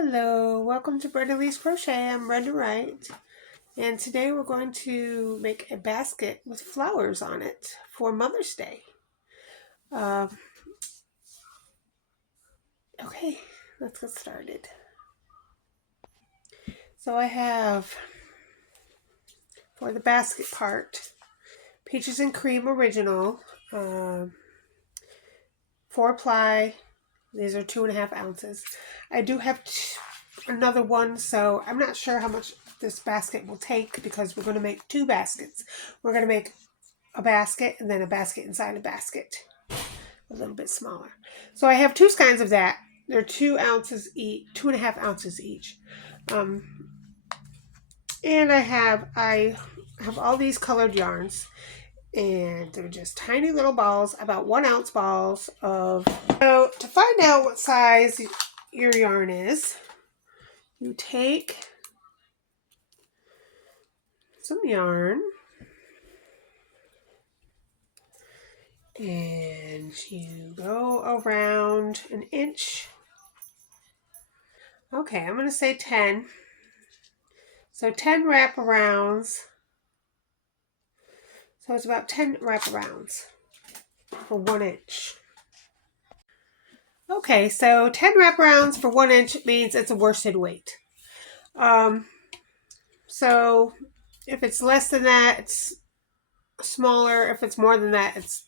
Hello, welcome to Brenda Lee's Crochet. I'm Brenda Wright, and today we're going to make a basket with flowers on it for Mother's Day. Uh, okay, let's get started. So I have, for the basket part, Peaches and Cream Original, 4-ply. These are 2.5 ounces. I do have another one, so I'm not sure how much this basket will take because we're going to make 2 baskets. We're going to make a basket and then a basket inside a basket, a little bit smaller. So I have 2 kinds of that. They're 2 ounces each, 2.5 ounces each. And I have all these colored yarns, and they're just tiny little balls, about 1 ounce balls of. So to find out what size your yarn is, you take some yarn and you go around 1 inch. Okay, I'm going to say 10. So 10 wraparounds. So it's about 10 wraparounds for 1 inch. Okay, so 10 wraparounds for 1 inch means it's a worsted weight. So if it's less than that, it's smaller. If it's more than that, it's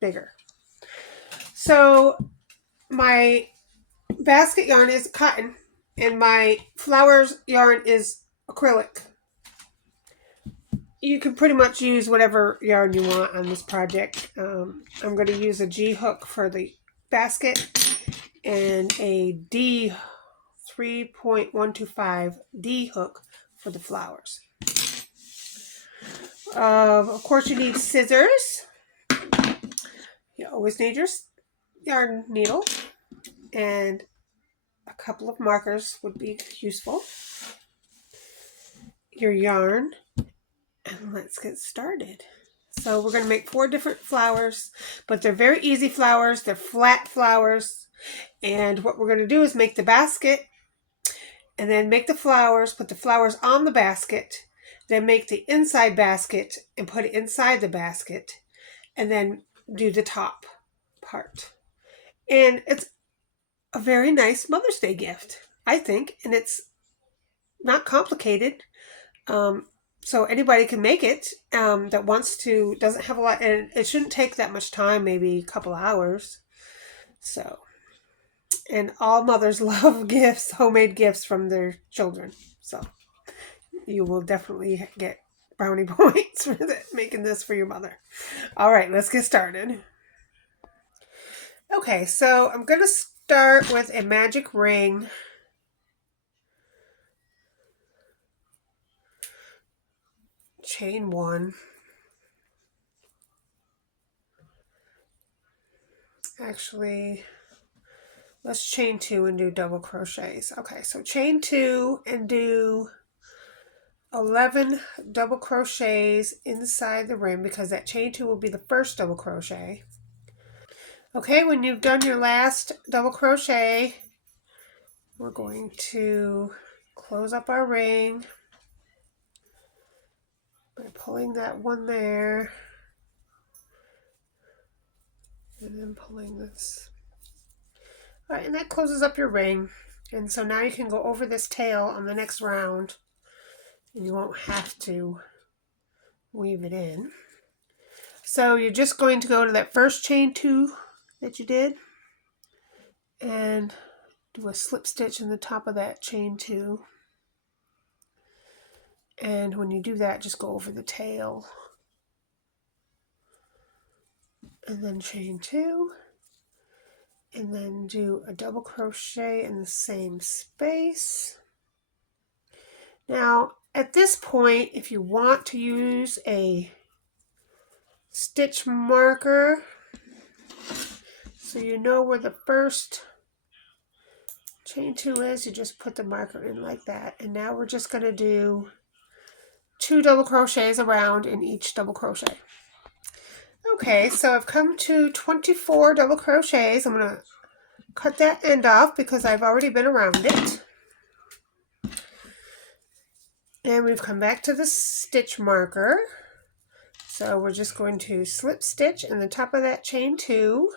bigger. So my basket yarn is cotton, and my flowers yarn is acrylic. You can pretty much use whatever yarn you want on this project. I'm going to use a G hook for the basket and a D 3.125 D hook for the flowers. Of course, you need scissors. You always need your yarn needle, and a couple of markers would be useful. Your yarn, and let's get started. So we're going to make 4 different flowers, but they're very easy flowers. They're flat flowers. And what we're going to do is make the basket, and then make the flowers, put the flowers on the basket, then make the inside basket and put it inside the basket, and then do the top part. And it's a very nice Mother's Day gift, I think, and it's not complicated. So anybody can make it that wants to, doesn't have a lot, and it shouldn't take that much time, maybe a couple hours. So, and all mothers love gifts, homemade gifts from their children. So you will definitely get brownie points for making this for your mother. All right, let's get started. Okay, so I'm going to start with a magic ring. Chain 1. Actually, let's chain 2 and do double crochets. Okay, so chain 2 and do 11 double crochets inside the ring, because that chain 2 will be the first double crochet. Okay, when you've done your last double crochet, we're going to close up our ring by pulling that one there, and then pulling this. All right, and that closes up your ring. And so now you can go over this tail on the next round, and you won't have to weave it in. So you're just going to go to that first chain 2 that you did and do a slip stitch in the top of that chain 2. And when you do that, just go over the tail and then chain 2, and then do a double crochet in the same space. Now at this point, if you want to use a stitch marker so you know where the first chain 2 is, you just put the marker in like that. And now we're just going to do 2 double crochets around in each double crochet. Okay, so I've come to 24 double crochets. I'm going to cut that end off because I've already been around it. And we've come back to the stitch marker. So we're just going to slip stitch in the top of that chain 2.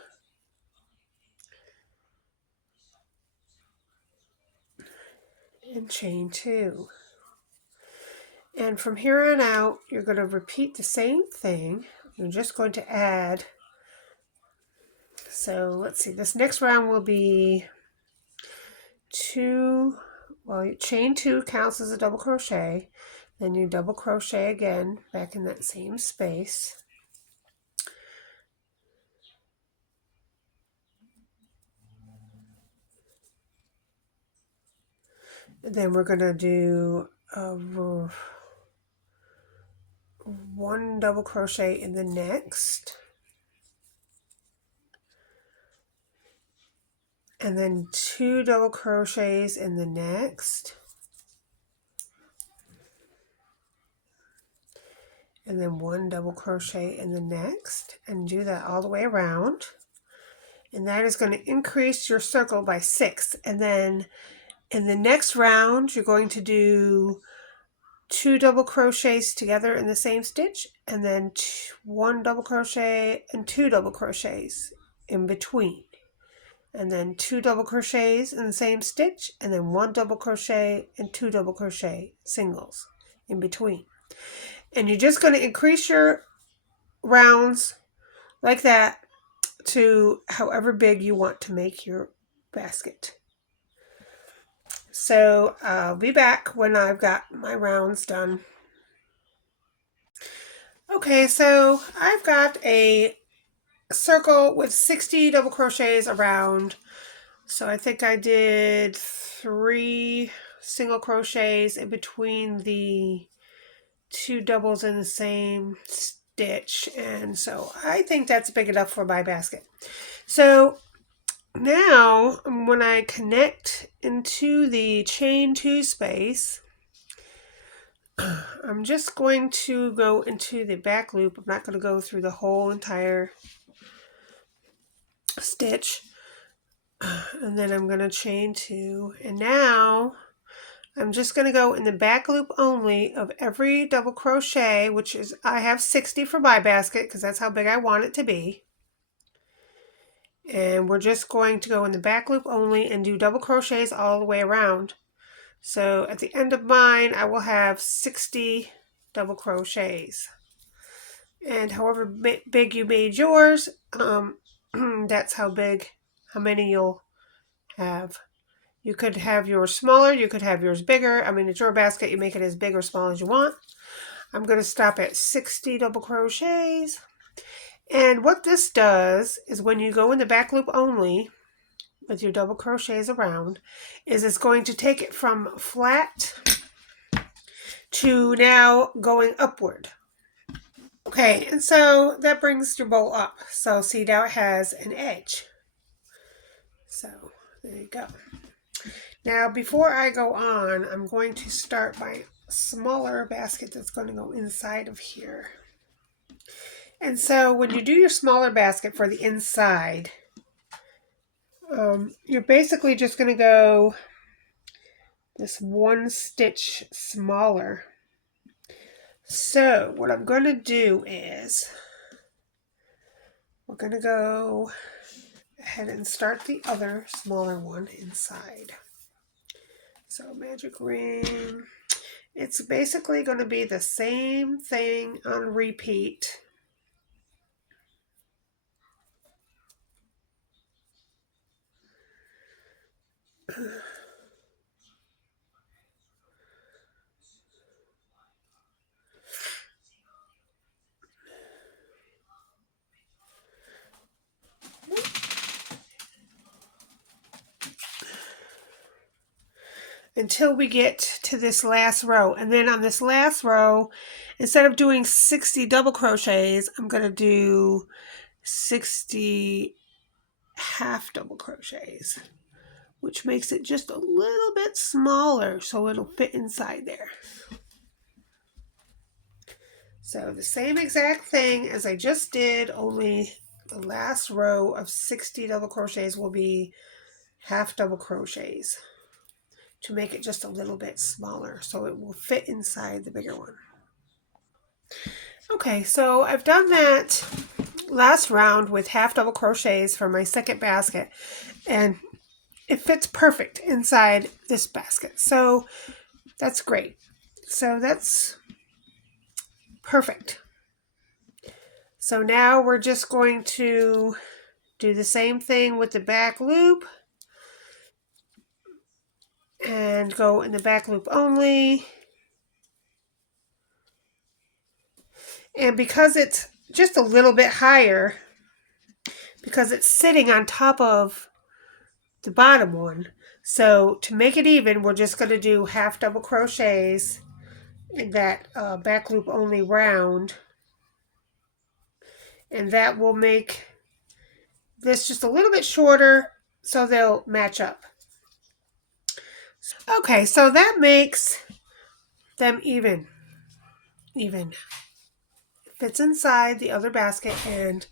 And chain 2. And from here on out, you're going to repeat the same thing. You're just going to add, so let's see, this next round will be 2, well, chain 2 counts as a double crochet. Then you double crochet again back in that same space. And then we're going to do 1 double crochet in the next. And then 2 double crochets in the next. And then 1 double crochet in the next, and do that all the way around. And that is going to increase your circle by 6. And then in the next round, you're going to do 2 double crochets together in the same stitch, and then 1 double crochet and 2 double crochets in between. And then 2 double crochets in the same stitch, and then 1 double crochet and 2 double crochet singles in between. And you're just going to increase your rounds like that to however big you want to make your basket. So I'll be back when I've got my rounds done. Okay, so I've got a circle with 60 double crochets around. So I think I did 3 single crochets in between the 2 doubles in the same stitch, and so I think that's big enough for my basket. So now when I connect into the chain 2 space, I'm just going to go into the back loop. I'm not going to go through the whole entire stitch, and then I'm going to chain 2, and now I'm just going to go in the back loop only of every double crochet, which is, I have 60 for my basket because that's how big I want it to be. And we're just going to go in the back loop only and do double crochets all the way around. So at the end of mine, I will have 60 double crochets. And however big you made yours, that's how many you'll have. You could have yours smaller, you could have yours bigger. I mean, it's your basket, you make it as big or small as you want. I'm going to stop at 60 double crochets. And what this does is when you go in the back loop only with your double crochets around, is it's going to take it from flat to now going upward. Okay, and so that brings your bowl up. So see, now it has an edge. So there you go. Now, before I go on, I'm going to start my smaller basket that's going to go inside of here. And so when you do your smaller basket for the inside, you're basically just going to go this 1 stitch smaller. So what I'm going to do is we're going to go ahead and start the other smaller one inside. So magic ring, it's basically going to be the same thing on repeat. Until we get to this last row. And then on this last row, instead of doing 60 double crochets, I'm going to do 60 half double crochets, which makes it just a little bit smaller so it'll fit inside there. So the same exact thing as I just did, only the last row of 60 double crochets will be half double crochets to make it just a little bit smaller so it will fit inside the bigger one. Okay, so I've done that last round with half double crochets for my second basket, and it fits perfect inside this basket. So that's great. So that's perfect. So now we're just going to do the same thing with the back loop and go in the back loop only. And because it's just a little bit higher, because it's sitting on top of the bottom one, so to make it even, we're just going to do half double crochets in that back loop only round, and that will make this just a little bit shorter so they'll match up. Okay, so that makes them even. It fits inside the other basket and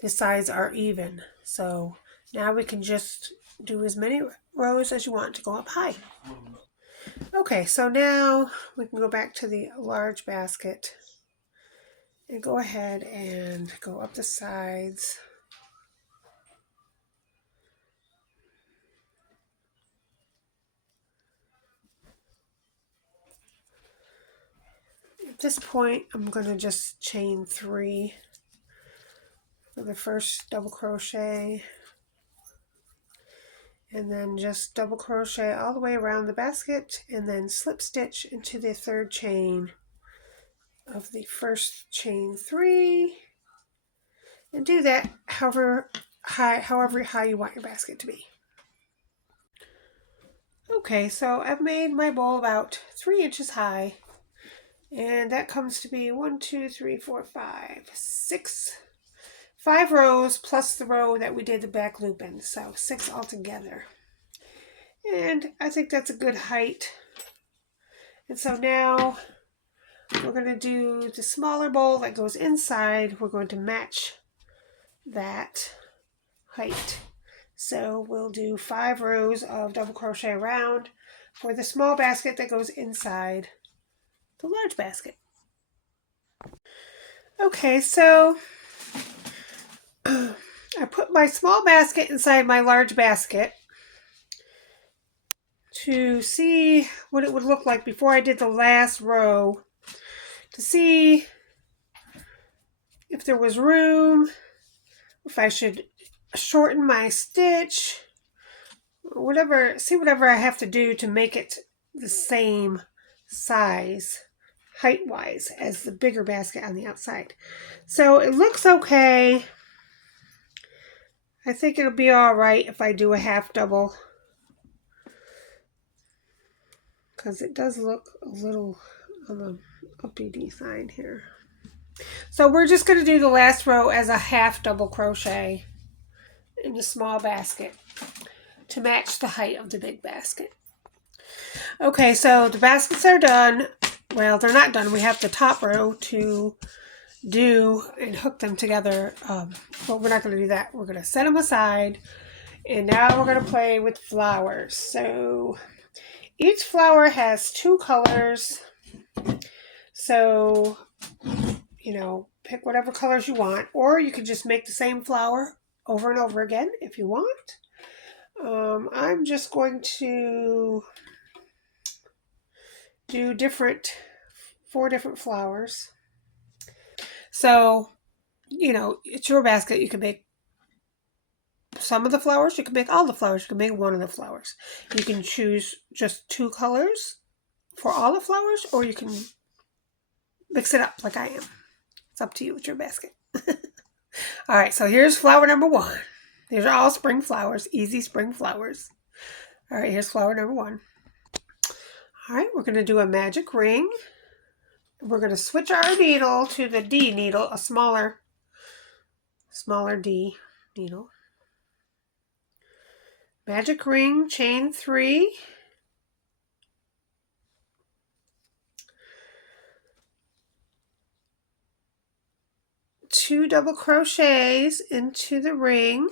the sides are even. So now we can just do as many rows as you want to go up high. Okay, so now we can go back to the large basket and go ahead and go up the sides. At this point, I'm going to just chain 3 for the first double crochet, and then just double crochet all the way around the basket and then slip stitch into the third chain of the first chain 3, and do that however high you want your basket to be. Okay, so I've made my bowl about 3 inches high, and that comes to be 1, 2, 3, 4, 5, 6, 5 rows plus the row that we did the back loop in, so 6 altogether. And I think that's a good height. And so now we're going to do the smaller bowl that goes inside. We're going to match that height. So we'll do 5 rows of double crochet around for the small basket that goes inside the large basket. Okay, so I put my small basket inside my large basket to see what it would look like before I did the last row, to see if there was room, if I should shorten my stitch, whatever, see whatever I have to do to make it the same size height-wise as the bigger basket on the outside. So it looks okay. I think it'll be all right if I do a half double, because it does look a little on the uppity side here. So we're just going to do the last row as a half double crochet in the small basket to match the height of the big basket. Okay, so the baskets are done. Well, they're not done. We have the top row to do and hook them together, but we're not going to do that. We're going to set them aside, and now we're going to play with flowers. So each flower has 2 colors, so pick whatever colors you want, or you can just make the same flower over and over again if you want. I'm just going to do 4 different flowers. So, it's your basket. You can make some of the flowers. You can make all the flowers. You can make one of the flowers. You can choose just 2 colors for all the flowers, or you can mix it up like I am. It's up to you with your basket. All right, so here's flower number 1. These are all spring flowers, easy spring flowers. All right, here's flower number 1. All right, we're going to do a magic ring. We're going to switch our needle to the D needle, a smaller D needle. Magic ring, chain 3. Two double crochets into the ring.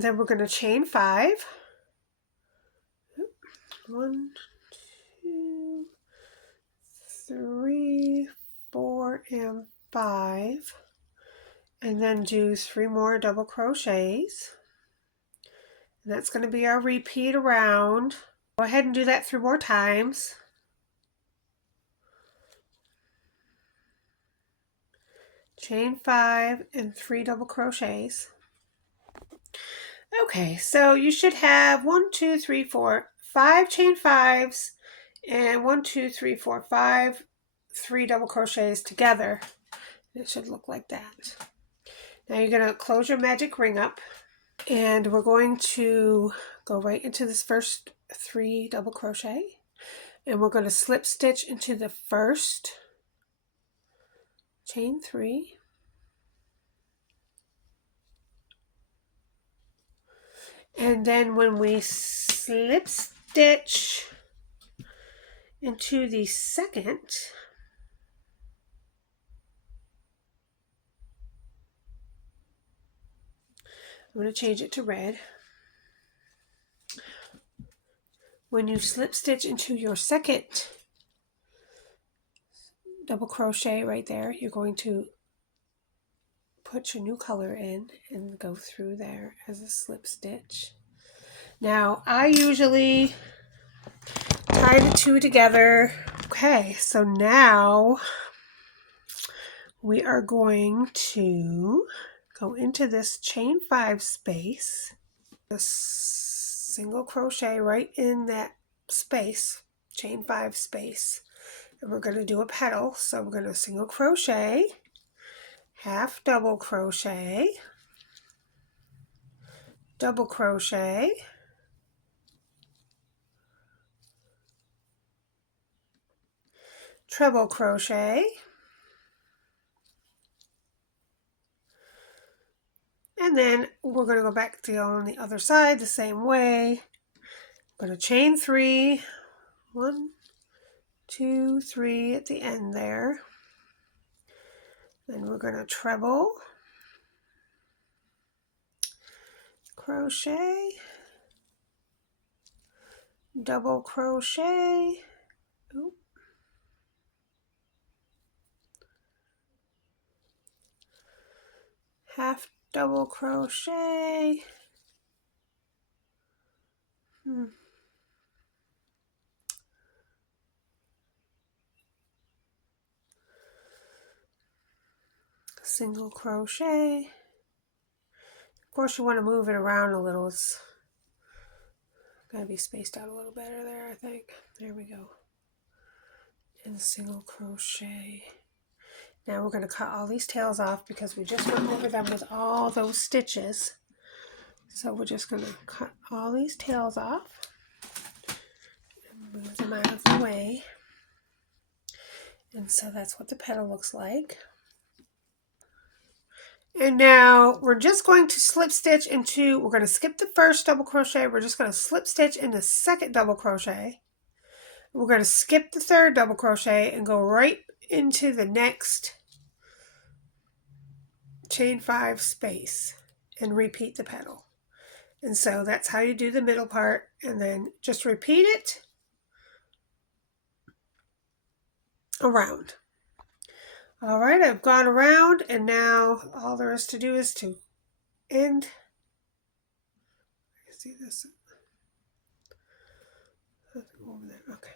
And then we're going to chain 5. 1, 2, 3, 4, and 5. And then do 3 more double crochets. And that's going to be our repeat around. Go ahead and do that 3 more times. Chain 5 and 3 double crochets. Okay, so you should have 1, 2, 3, 4, 5 chain 5s and 1, 2, 3, 4, 5, 3 double crochets together. It should look like that. Now you're going to close your magic ring up, and we're going to go right into this first 3 double crochet, and we're going to slip stitch into the first chain 3. And then when we slip stitch into the second, I'm going to change it to red. When you slip stitch into your second double crochet right there, you're going to put your new color in and go through there as a slip stitch. Now, I usually tie the 2 together. Okay, so now we are going to go into this chain 5 space, a single crochet right in that space, chain 5 space, and we're going to do a petal. So we're going to single crochet, half double crochet, double crochet, treble crochet, and then we're going to go back to on the other side the same way. I'm going to chain 3, 1, 2, 3 at the end there. Then we're going to treble, crochet, double crochet, oop, half double crochet, single crochet. Of course, you want to move it around a little. It's got to be spaced out a little better there, I think. There we go. And single crochet. Now we're going to cut all these tails off because we just went over them with all those stitches. So we're just going to cut all these tails off and move them out of the way. And so that's what the petal looks like. And now we're just going to slip stitch into, we're going to skip the first double crochet. We're just going to slip stitch in the second double crochet. We're going to skip the third double crochet and go right into the next chain 5 space and repeat the petal. And so that's how you do the middle part, and then just repeat it around. All right, I've gone around, and now all there is to do is to end. See this over there. Okay.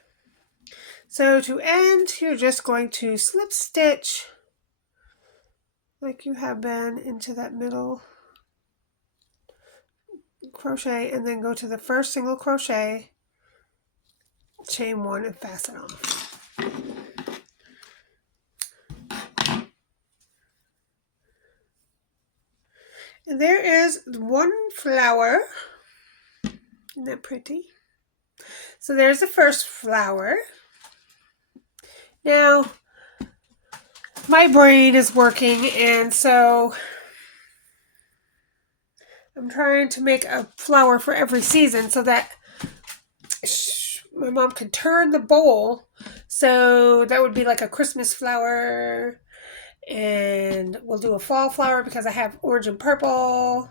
So to end, you're just going to slip stitch like you have been into that middle crochet, and then go to the first single crochet, chain 1, and fasten off. And there is one flower. Isn't that pretty? So there's the first flower. Now, my brain is working, and so I'm trying to make a flower for every season so that my mom could turn the bowl. So that would be like a Christmas flower. And we'll do a fall flower because I have orange and purple.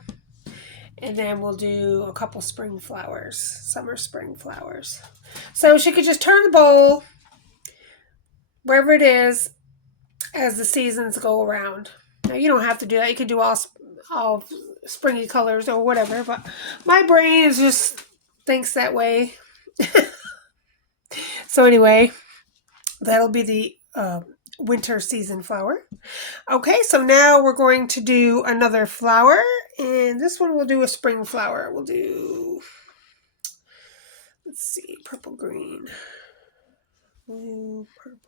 And then we'll do a couple spring flowers, summer spring flowers. So she could just turn the bowl wherever it is as the seasons go around. Now you don't have to do that. You can do all springy colors or whatever, but my brain is just thinks that way. So anyway, that'll be the winter season flower. Okay, so now we're going to do another flower, and this one we'll do a spring flower. We'll do, let's see, purple, green, blue, purple.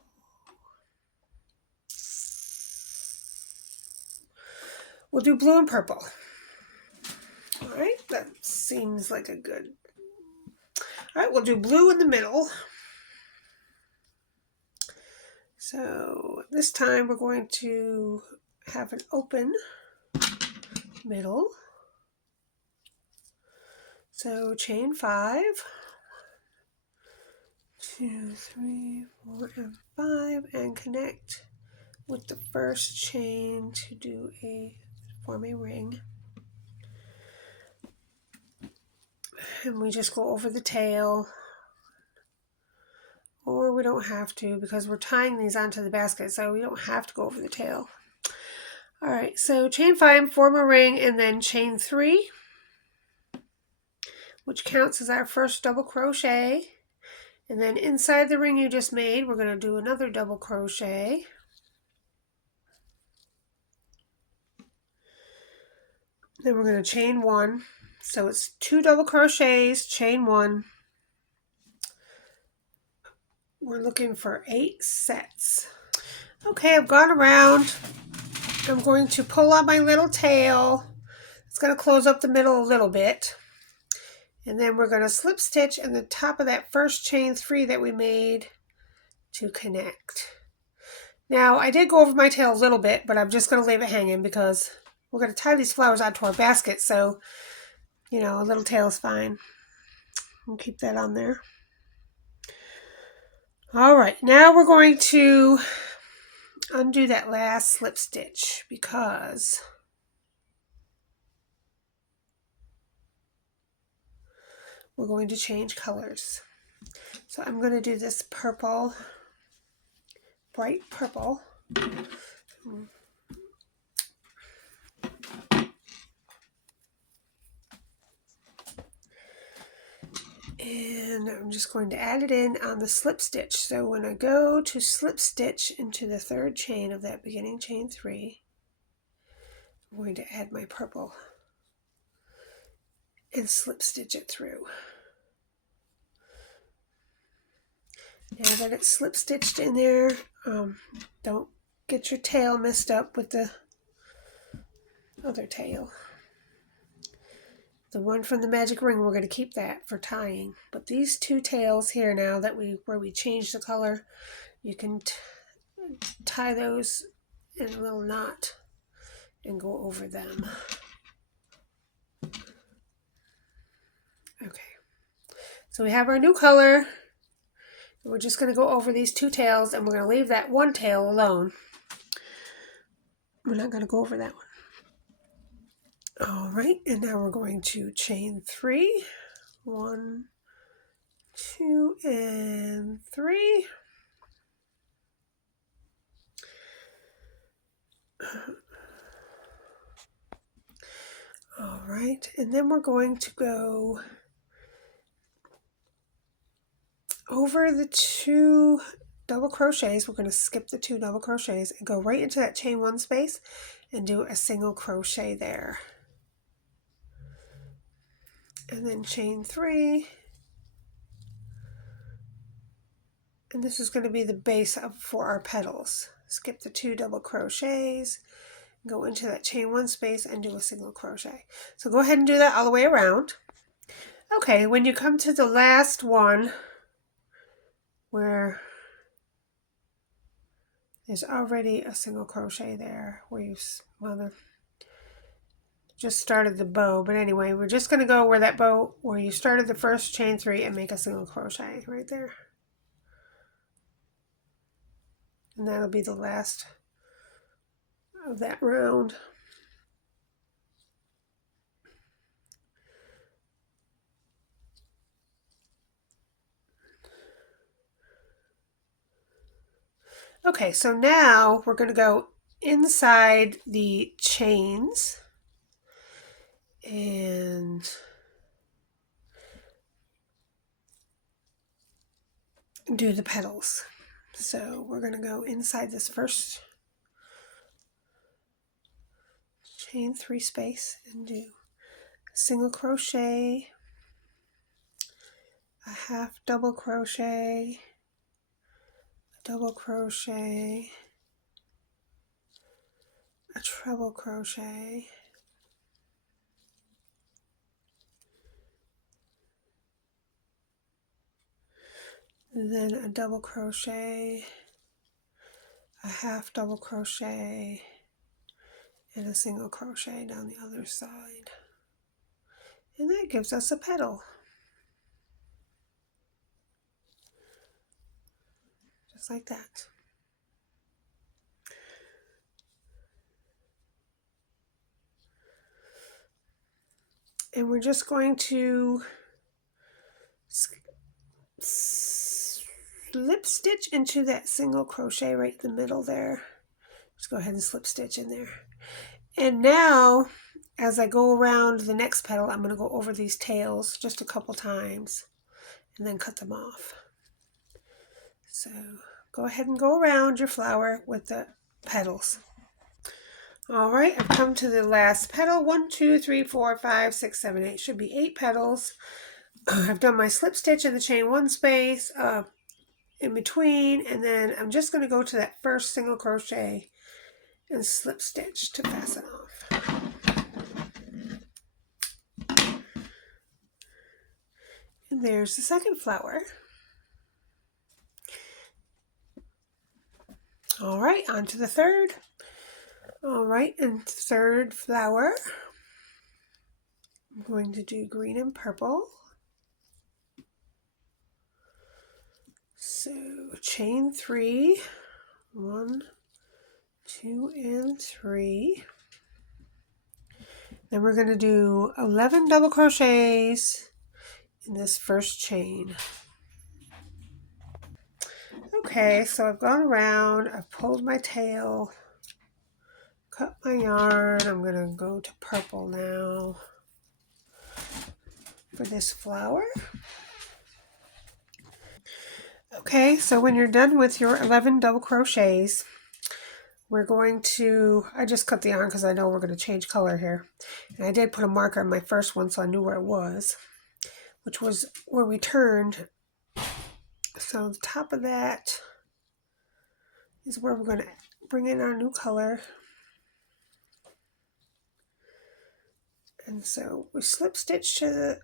We'll do blue and purple. All right, that seems like a good. All right, we'll do blue in the middle. So this time we're going to have an open middle. So chain 5, 2, 3, 4, and 5, and connect with the first chain to form a ring. And we just go over the tail, or we don't have to because we're tying these onto the basket, so we don't have to go over the tail. All right, so chain 5, form a ring, and then chain 3, which counts as our first double crochet. And then inside the ring you just made, we're going to do another double crochet. Then we're going to chain 1. So it's 2 double crochets, chain 1. We're looking for 8 sets. Okay, I've gone around. I'm going to pull out my little tail. It's going to close up the middle a little bit. And then we're going to slip stitch in the top of that first chain 3 that we made to connect. Now, I did go over my tail a little bit, but I'm just going to leave it hanging because we're going to tie these flowers onto our basket, so, you know, a little tail is fine. We'll keep that on there. All right, now we're going to undo that last slip stitch because we're going to change colors. So I'm going to do this purple, bright purple. And I'm just going to add it in on the slip stitch. So when I go to slip stitch into the 3rd chain of that beginning chain 3, I'm going to add my purple and slip stitch it through. Now that it's slip stitched in there, don't get your tail messed up with the other tail. The one from the magic ring, we're going to keep that for tying. But these 2 tails here now that where we changed the color, you can tie those in a little knot and go over them. Okay, so we have our new color. We're just going to go over these 2 tails, and we're going to leave that one tail alone. We're not going to go over that one. All right, and now we're going to chain 3. 1, 2, and 3. All right, and then we're going to go over the 2 double crochets. We're going to skip the 2 double crochets and go right into that chain 1 space and do a single crochet there. And then chain 3. And this is going to be the base for our petals. Skip the 2 double crochets, go into that chain 1 space and do a single crochet. So go ahead and do that all the way around. Okay, when you come to the last one where there's already a single crochet there where you just started the bow, but anyway, we're just going to go where you started the first chain 3 and make a single crochet right there. And that'll be the last of that round. Okay, so now we're going to go inside the chains and do the petals. So we're going to go inside this first chain 3 space and do a single crochet, a half double crochet, a double crochet, a treble crochet, then a double crochet, a half double crochet, and a single crochet down the other side. And that gives us a petal. Just like that. And we're just going to slip stitch into that single crochet right in the middle there. Just go ahead and slip stitch in there. And now, as I go around the next petal, I'm going to go over these tails just a couple times and then cut them off. So go ahead and go around your flower with the petals. All right, I've come to the last petal. 1, 2, 3, 4, 5, 6, 7, 8. Should be 8 petals. I've done my slip stitch in the chain 1 space in between, and then I'm just going to go to that first single crochet and slip stitch to fasten off. And there's the second flower. All right, on to the third. All right, and third flower, I'm going to do green and purple. So chain 3, 1, 2, and 3. Then we're going to do 11 double crochets in this first chain. Okay, so I've gone around, I've pulled my tail, cut my yarn. I'm going to go to purple now for this flower. Okay, so when you're done with your 11 double crochets, we're going to, I just cut the yarn because I know we're going to change color here. And I did put a marker on my first one so I knew where it was, which was where we turned. So the top of that is where we're going to bring in our new color. And so we slip stitch to the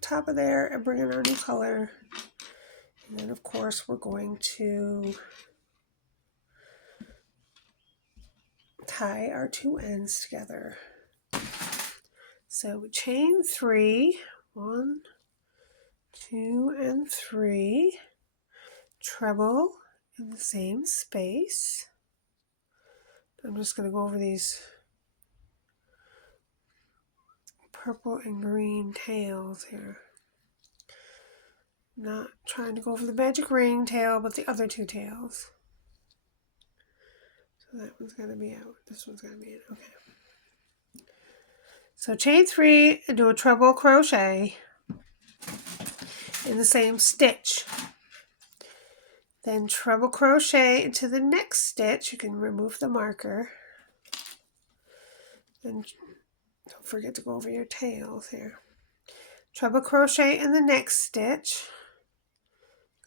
top of there and bring in our new color. And then of course we're going to tie our 2 ends together. So we chain 3, 1, 2, and 3, treble in the same space. I'm just going to go over these purple and green tails here. Not trying to go over the magic ring tail, but the other 2 tails. So that one's going to be out. This one's going to be in. Okay. So chain 3 and do a treble crochet in the same stitch. Then treble crochet into the next stitch. You can remove the marker. And don't forget to go over your tails here. Treble crochet in the next stitch.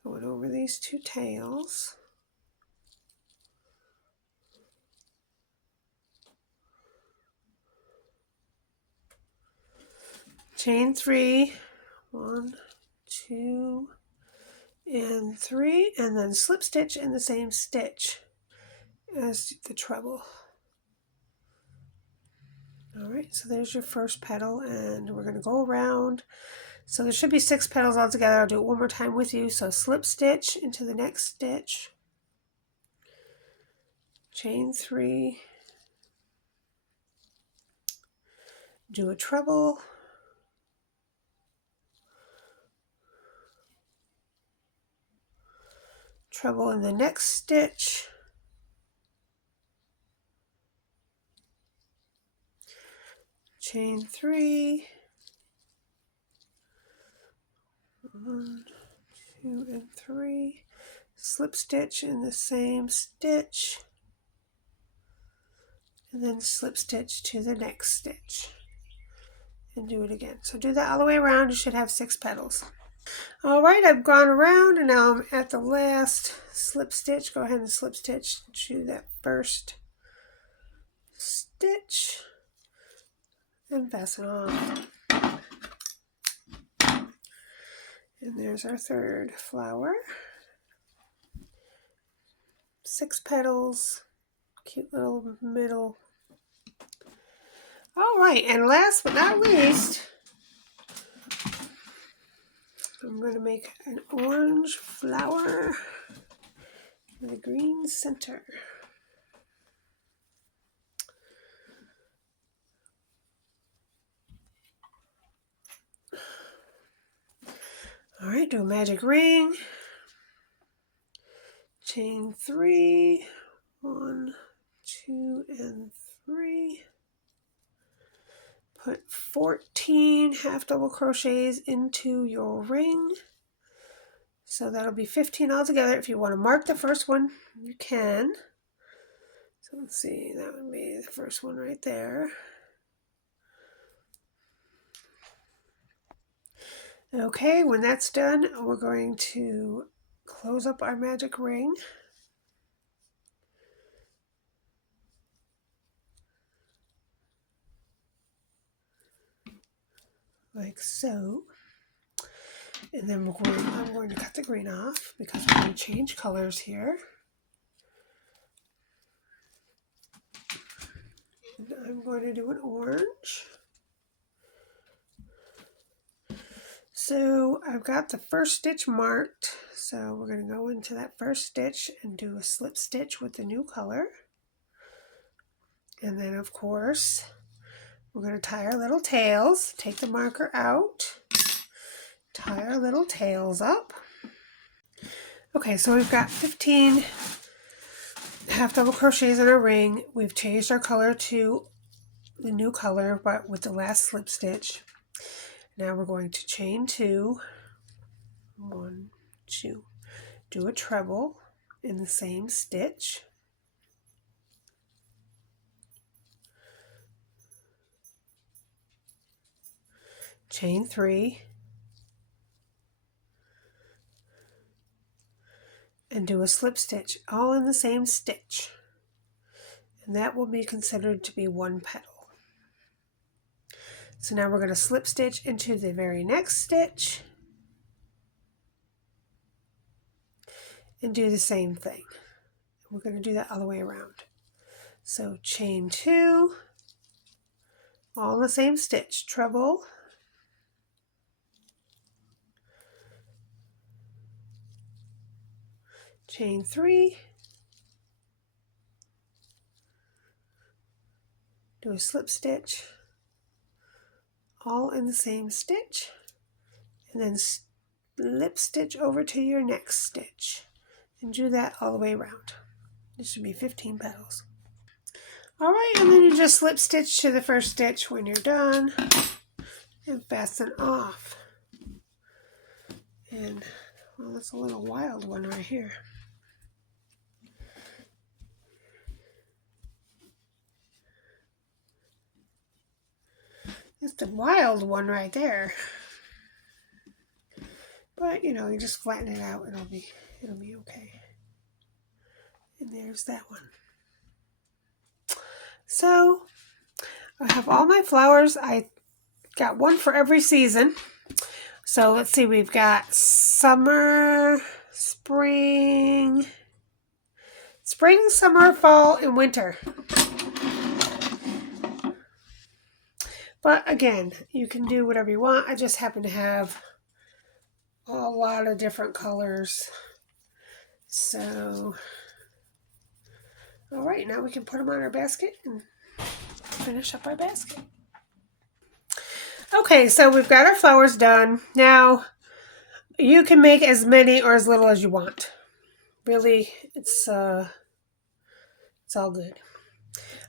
Going over these 2 tails. Chain 3, 1, 2, and 3, and then slip stitch in the same stitch as the treble. All right, so there's your first petal, and we're going to go around. So there should be 6 petals altogether. I'll do it one more time with you. So slip stitch into the next stitch, chain 3, do a treble, treble in the next stitch, chain 3, 1, 2, and 3, slip stitch in the same stitch, and then slip stitch to the next stitch, and do it again. So do that all the way around. You should have 6 petals. All right, I've gone around and now I'm at the last slip stitch. Go ahead and slip stitch to that first stitch and fasten off. And there's our third flower. 6 petals, cute little middle. All right, and last but not least, I'm going to make an orange flower with a green center. All right, do a magic ring. Chain 3, 1, 2, and 3. Put 14 half double crochets into your ring. So that'll be 15 altogether. If you want to mark the first one, you can. So let's see, that would be the first one right there. Okay, when that's done, we're going to close up our magic ring. Like so. And then I'm going to cut the green off because we're going to change colors here. And I'm going to do an orange. So I've got the first stitch marked. So we're going to go into that first stitch and do a slip stitch with the new color. And then of course, we're going to tie our little tails. Take the marker out. Tie our little tails up. Okay, so we've got 15 half double crochets in our ring. We've changed our color to the new color, but with the last slip stitch. Now we're going to chain 2, 1, 2, do a treble in the same stitch. Chain 3, and do a slip stitch all in the same stitch, and that will be considered to be one petal. So now we're going to slip stitch into the very next stitch and do the same thing. We're going to do that all the way around. So chain 2, all in the same stitch, treble, chain 3, do a slip stitch, all in the same stitch, and then slip stitch over to your next stitch, and do that all the way around. This should be 15 petals. All right, and then you just slip stitch to the first stitch when you're done, and fasten off. And well, that's a little wild one right here. It's the wild one right there. But you know, you just flatten it out, it'll be okay. And there's that one. So I have all my flowers. I got one for every season. So let's see, we've got summer, spring, summer, fall, and winter. But again, you can do whatever you want. I just happen to have a lot of different colors. So, all right, now we can put them on our basket and finish up our basket. Okay, so we've got our flowers done. Now, you can make as many or as little as you want. Really, it's all good.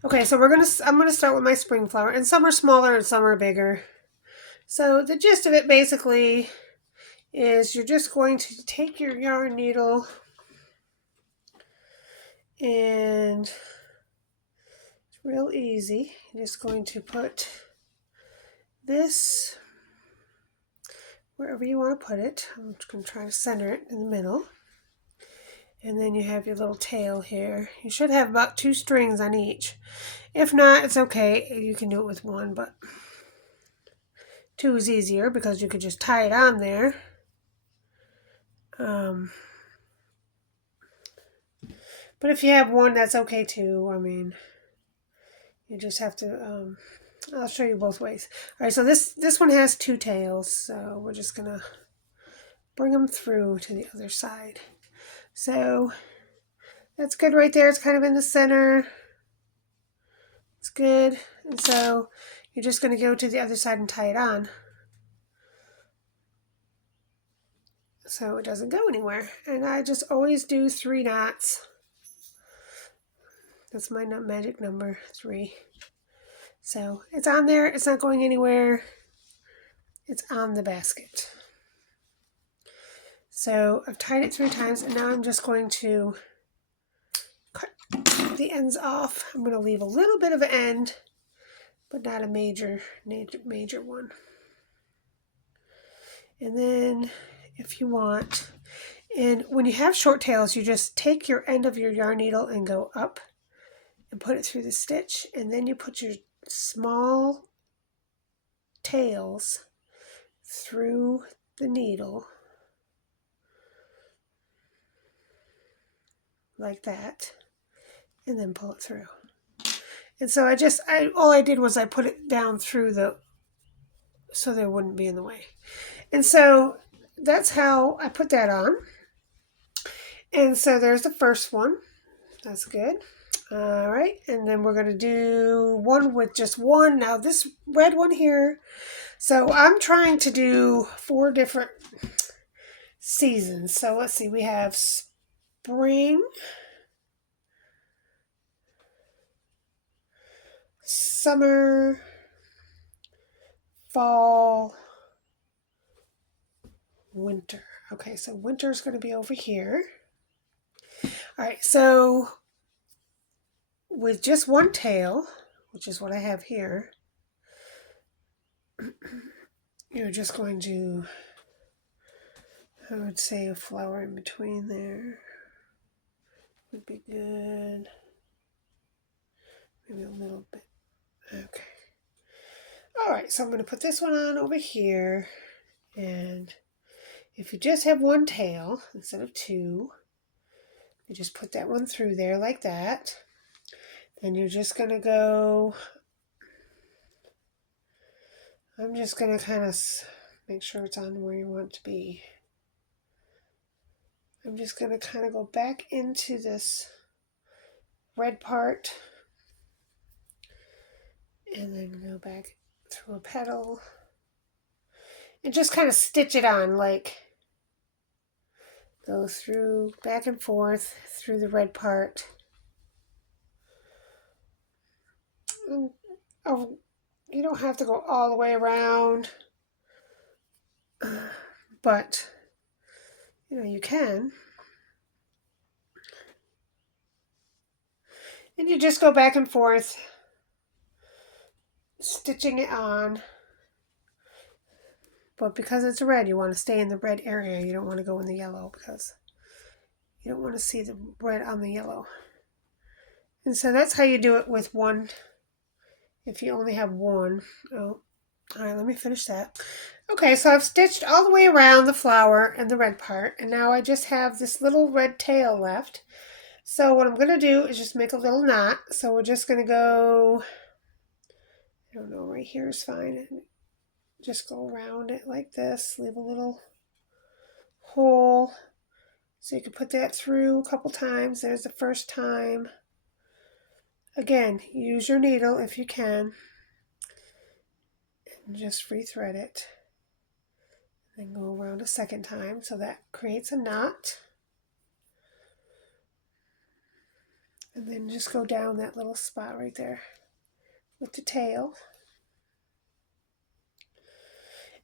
Okay, so I'm gonna start with my spring flower, and some are smaller and some are bigger. So the gist of it basically is you're just going to take your yarn needle and it's real easy. You're just going to put this wherever you want to put it. I'm just going to try to center it in the middle. And then you have your little tail here. You should have about 2 strings on each. If not, it's okay. You can do it with 1, but 2 is easier because you could just tie it on there. But if you have 1, that's okay too. I mean, you just have to, I'll show you both ways. All right, so this one has 2 tails, so we're just gonna bring them through to the other side. So that's good right there. It's kind of in the center. It's good. And so you're just gonna go to the other side and tie it on, so it doesn't go anywhere. And I just always do 3 knots. That's my magic number, 3. So it's on there, it's not going anywhere. It's on the basket. So I've tied it 3 times, and now I'm just going to cut the ends off. I'm going to leave a little bit of an end, but not a major one. And then if you want, and when you have short tails, you just take your end of your yarn needle and go up and put it through the stitch, and then you put your small tails through the needle like that, and then pull it through. And so all I did was I put it down through so there wouldn't be in the way. And so that's how I put that on. And so there's the first one. That's good. All right, and then we're going to do one with just 1. Now this red one here, so I'm trying to do 4 different seasons. So let's see, we have spring, summer, fall, winter. Okay, so winter is going to be over here. All right, so with just 1 tail, which is what I have here, you're just going to, I would say a flower in between there would be good. Maybe a little bit. Okay. All right, so I'm going to put this one on over here. And if you just have 1 tail instead of 2, you just put that one through there like that. Then you're just going to go, I'm just going to kind of make sure it's on where you want it to be. I'm just going to kind of go back into this red part and then go back through a petal and just kind of stitch it on, like go through back and forth through the red part. And, you don't have to go all the way around, but you can. And you just go back and forth, stitching it on. But because it's red, you want to stay in the red area. You don't want to go in the yellow because you don't want to see the red on the yellow. And so that's how you do it with 1. If you only have 1. Oh, all right, let me finish that. Okay, so I've stitched all the way around the flower and the red part, and now I just have this little red tail left. So what I'm going to do is just make a little knot. So we're just going to go, I don't know, right here is fine. Just go around it like this, leave a little hole. So you can put that through a couple times. There's the first time. Again, use your needle if you can. And just free thread it. Then go around a second time. So that creates a knot. And then just go down that little spot right there with the tail.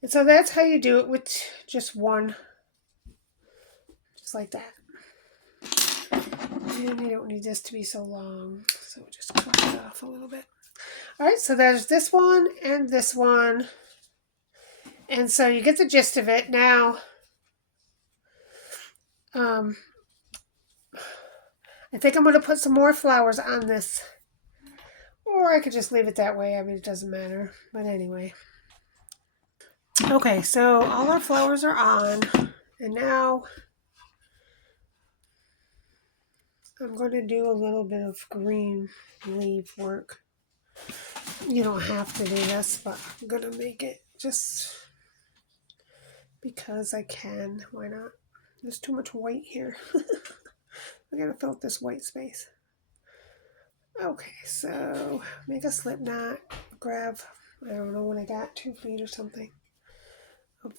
And so that's how you do it with just one, just like that. And you don't need this to be so long, so just cut it off a little bit. All right, so there's this one and this one. And so you get the gist of it. Now, I think I'm going to put some more flowers on this. Or I could just leave it that way. I mean, it doesn't matter. But anyway. Okay, so all our flowers are on. And now I'm going to do a little bit of green leaf work. You don't have to do this, but I'm going to make it just because I can. Why not? There's too much white here. I got to fill up this white space. Okay, so make a slip knot. Grab, I don't know what I got, 2 feet or something of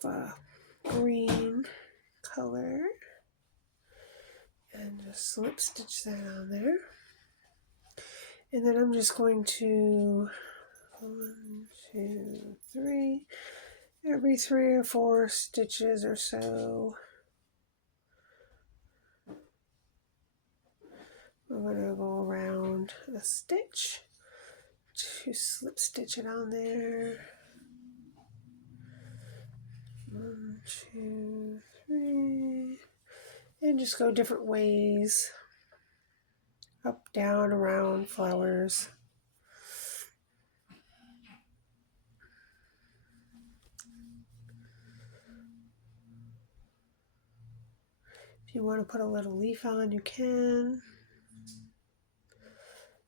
green color. And just slip stitch that on there. And then I'm just going to 1, 2, 3, every 3 or 4 stitches or so. I'm going to go around a stitch to slip stitch it on there. 1, 2, 3. And just go different ways. Up, down, around flowers. If you want to put a little leaf on, you can.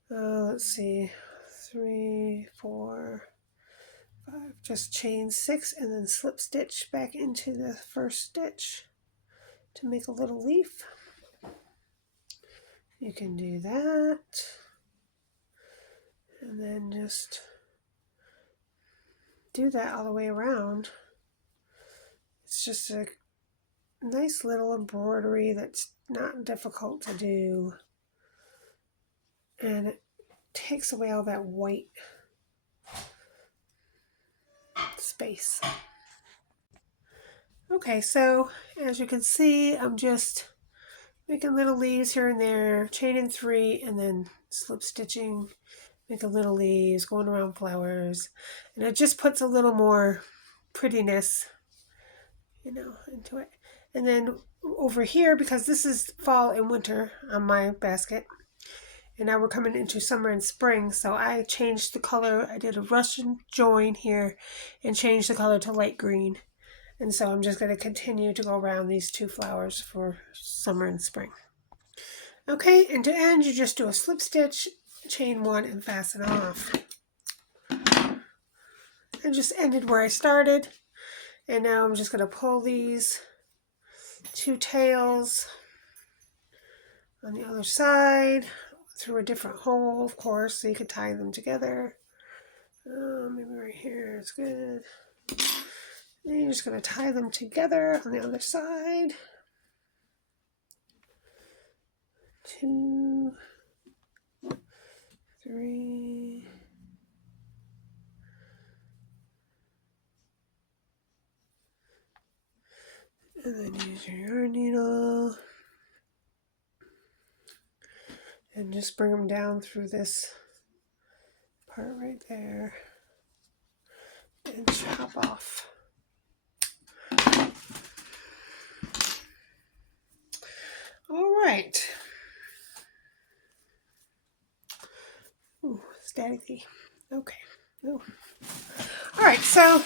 Let's see, 3, 4, 5. Just chain 6 and then slip stitch back into the first stitch to make a little leaf. You can do that. And then just do that all the way around. It's just a nice little embroidery that's not difficult to do. And it takes away all that white space. Okay, so as you can see, I'm just making little leaves here and there, chaining 3, and then slip stitching, making little leaves, going around flowers. And it just puts a little more prettiness, you know, into it. And then over here, because this is fall and winter on my basket, and now we're coming into summer and spring, so I changed the color. I did a Russian join here and changed the color to light green. And so I'm just going to continue to go around these 2 flowers for summer and spring. Okay, and to end, you just do a slip stitch, chain 1, and fasten off. I just ended where I started. And now I'm just going to pull these 2 tails on the other side through a different hole, of course, so you can tie them together. Maybe right here is good. And you're just going to tie them together on the other side. 2, 3. And then use your yarn needle. And just bring them down through this part right there. And chop off. All right. Ooh, staticky. Okay. Ooh. All right, so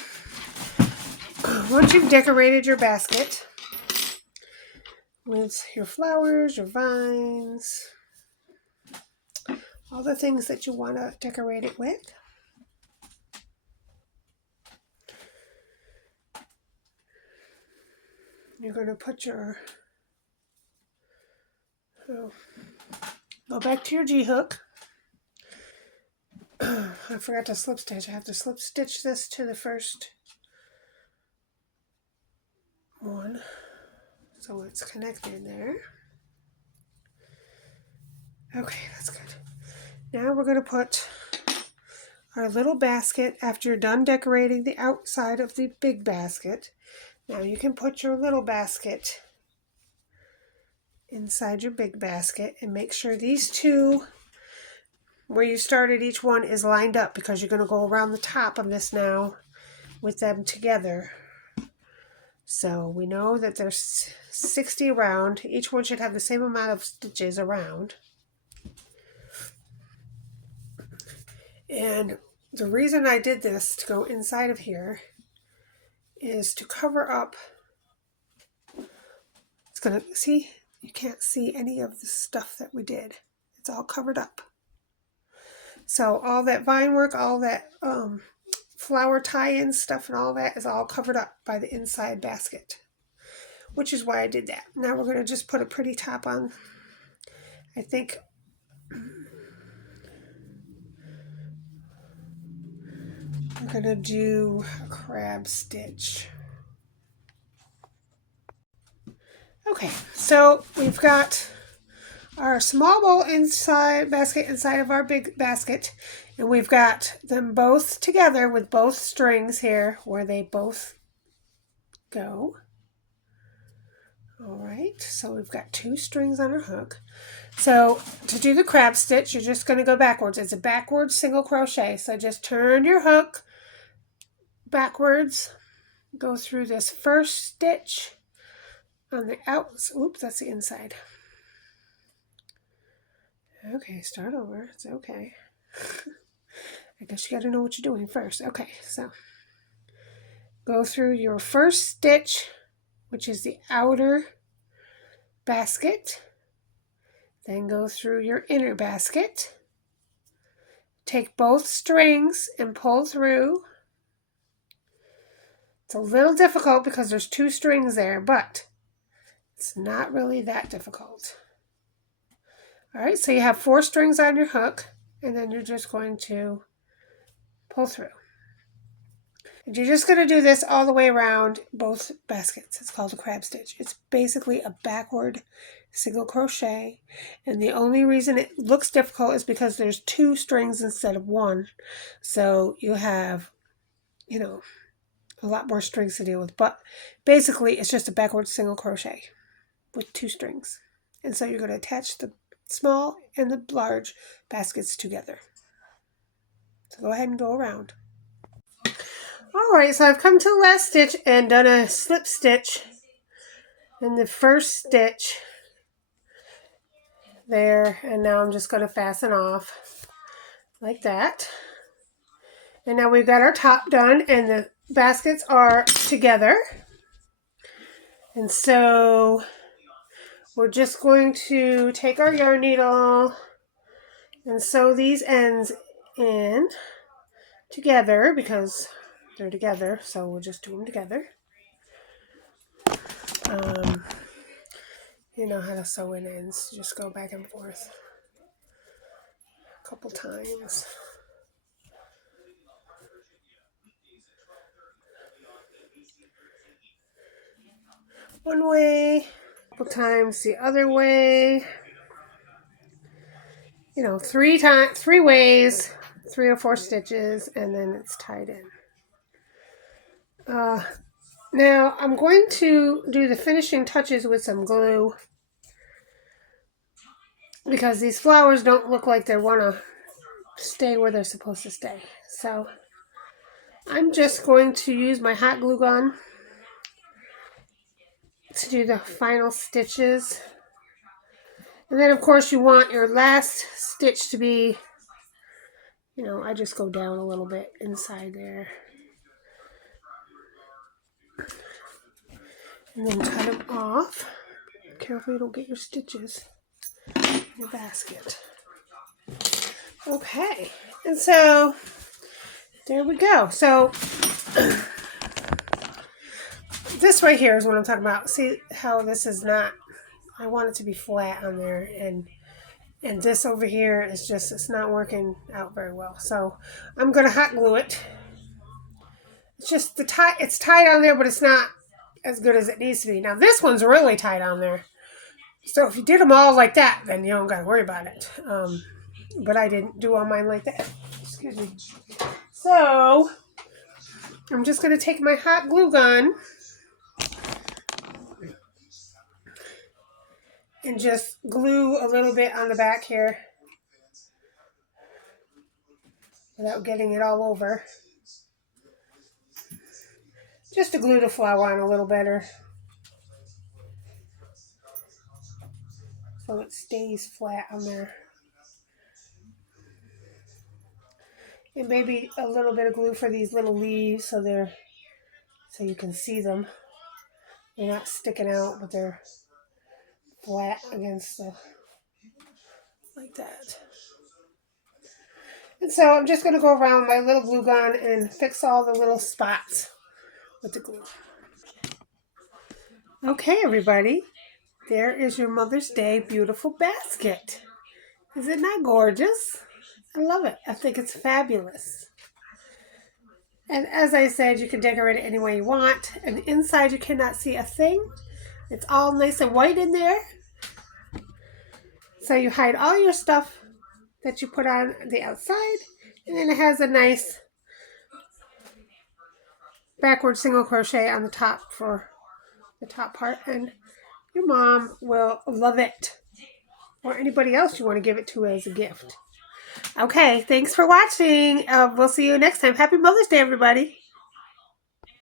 once you've decorated your basket with your flowers, your vines, all the things that you want to decorate it with, you're going to put your, go back to your G-hook. I forgot to slip stitch. I have to slip stitch this to the first one, so it's connected there. Okay, that's good. Now we're going to put our little basket after you're done decorating the outside of the big basket. Now you can put your little basket inside your big basket and make sure these two where you started each one is lined up because you're going to go around the top of this now with them together. So we know that there's 60 around. Each one should have the same amount of stitches around. And the reason I did this to go inside of here is to cover up. It's going to, see, you can't see any of the stuff that we did. It's all covered up. So all that vine work, all that flower tie-in stuff and all that is all covered up by the inside basket, which is why I did that. Now we're going to just put a pretty top on. I think I'm going to do a crab stitch. Okay, so we've got our small bowl basket inside of our big basket, and we've got them both together with both strings here where they both go. All right, so we've got 2 strings on our hook. So to do the crab stitch, you're just going to go backwards. It's a backwards single crochet. So just turn your hook backwards, go through this first stitch on the outs. Oops, that's the inside. Okay, start over. It's okay. I guess you got to know what you're doing first. Okay, so go through your first stitch, which is the outer basket. Then go through your inner basket. Take both strings and pull through. It's a little difficult because there's 2 strings there, but it's not really that difficult. All right, so you have 4 strings on your hook, and then you're just going to pull through. And you're just going to do this all the way around both baskets. It's called a crab stitch. It's basically a backward single crochet, and the only reason it looks difficult is because there's 2 strings instead of 1. So you have, a lot more strings to deal with. But basically, it's just a backward single crochet with 2 strings. And so you're going to attach the small and the large baskets together. So go ahead and go around. Alright, so I've come to the last stitch and done a slip stitch in the first stitch there, and now I'm just going to fasten off like that. And now we've got our top done and the baskets are together. And so we're just going to take our yarn needle and sew these ends in together because they're together, so we'll just do them together. You know how to sew in ends. Just go back and forth a couple times. One way, a couple times the other way. 3 ways, 3 or 4 stitches, and then it's tied in. Now I'm going to do the finishing touches with some glue because these flowers don't look like they want to stay where they're supposed to stay. So I'm just going to use my hot glue gun to do the final stitches. And then of course you want your last stitch to be, I just go down a little bit inside there. And then cut them off. Careful you don't get your stitches in your basket. Okay, and so there we go. So this right here is what I'm talking about. See how this is not, I want it to be flat on there, and this over here is just, it's not working out very well. So I'm going to hot glue it. It's just it's tight on there, but it's not as good as it needs to be. Now this one's really tight on there. So if you did them all like that, then you don't got to worry about it. But I didn't do all mine like that. Excuse me. So I'm just going to take my hot glue gun and just glue a little bit on the back here without getting it all over. Just to glue the flower on a little better so it stays flat on there. And maybe a little bit of glue for these little leaves so you can see them. They're not sticking out, but they're flat against the, like that. And so I'm just going to go around my little glue gun and fix all the little spots with the glue. Okay, everybody. There is your Mother's Day beautiful basket. Is it not gorgeous? I love it. I think it's fabulous. And as I said, you can decorate it any way you want. And inside you cannot see a thing. It's all nice and white in there. So you hide all your stuff that you put on the outside. And then it has a nice backward single crochet on the top for the top part. And your mom will love it. Or anybody else you want to give it to as a gift. Okay, thanks for watching. We'll see you next time. Happy Mother's Day, everybody.